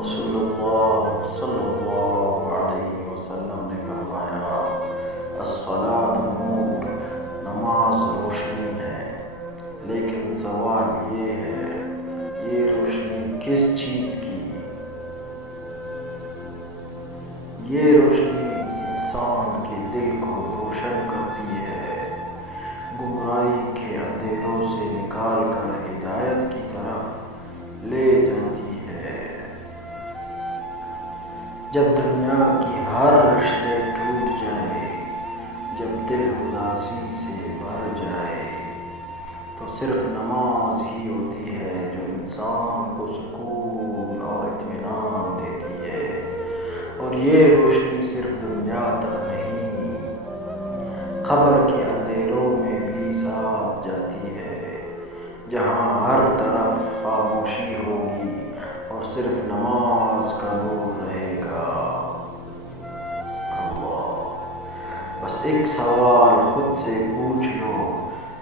رسول اللہ صلی اللہ علیہ وسلم نے فرمایا، الصلاۃ نور، نماز روشنی ہے، لیکن سوال یہ ہے یہ روشنی کس چیز کی؟ یہ روشنی انسان کے دل کو روشن کرتی ہے، گمراہی کے اندھیروں سے نکال کر ہدایت کی طرف لے جاتی ہے۔ جب دنیا کی ہر رشتے ٹوٹ جائے، جب دل اداسی سے بھر جائے، تو صرف نماز ہی ہوتی ہے جو انسان کو سکون اور اطمینان دیتی ہے۔ اور یہ روشنی صرف دنیا تک نہیں، قبر کے اندھیروں میں بھی ساتھ جاتی ہے، جہاں ہر طرف خاموشی ہوگی اور صرف نماز کا نور رہے گا۔ بس ایک سوال خود سے پوچھ لو،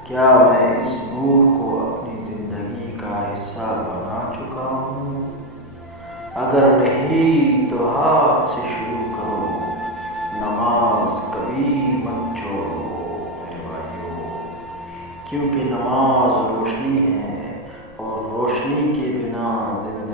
کیا میں اس نور کو اپنی زندگی کا حصہ بنا چکا ہوں؟ اگر نہیں تو ہاتھ سے شروع کرو، نماز کبھی مت چھوڑو میرے بھائیو، کیونکہ نماز روشنی ہے اور روشنی کے بنا زندگی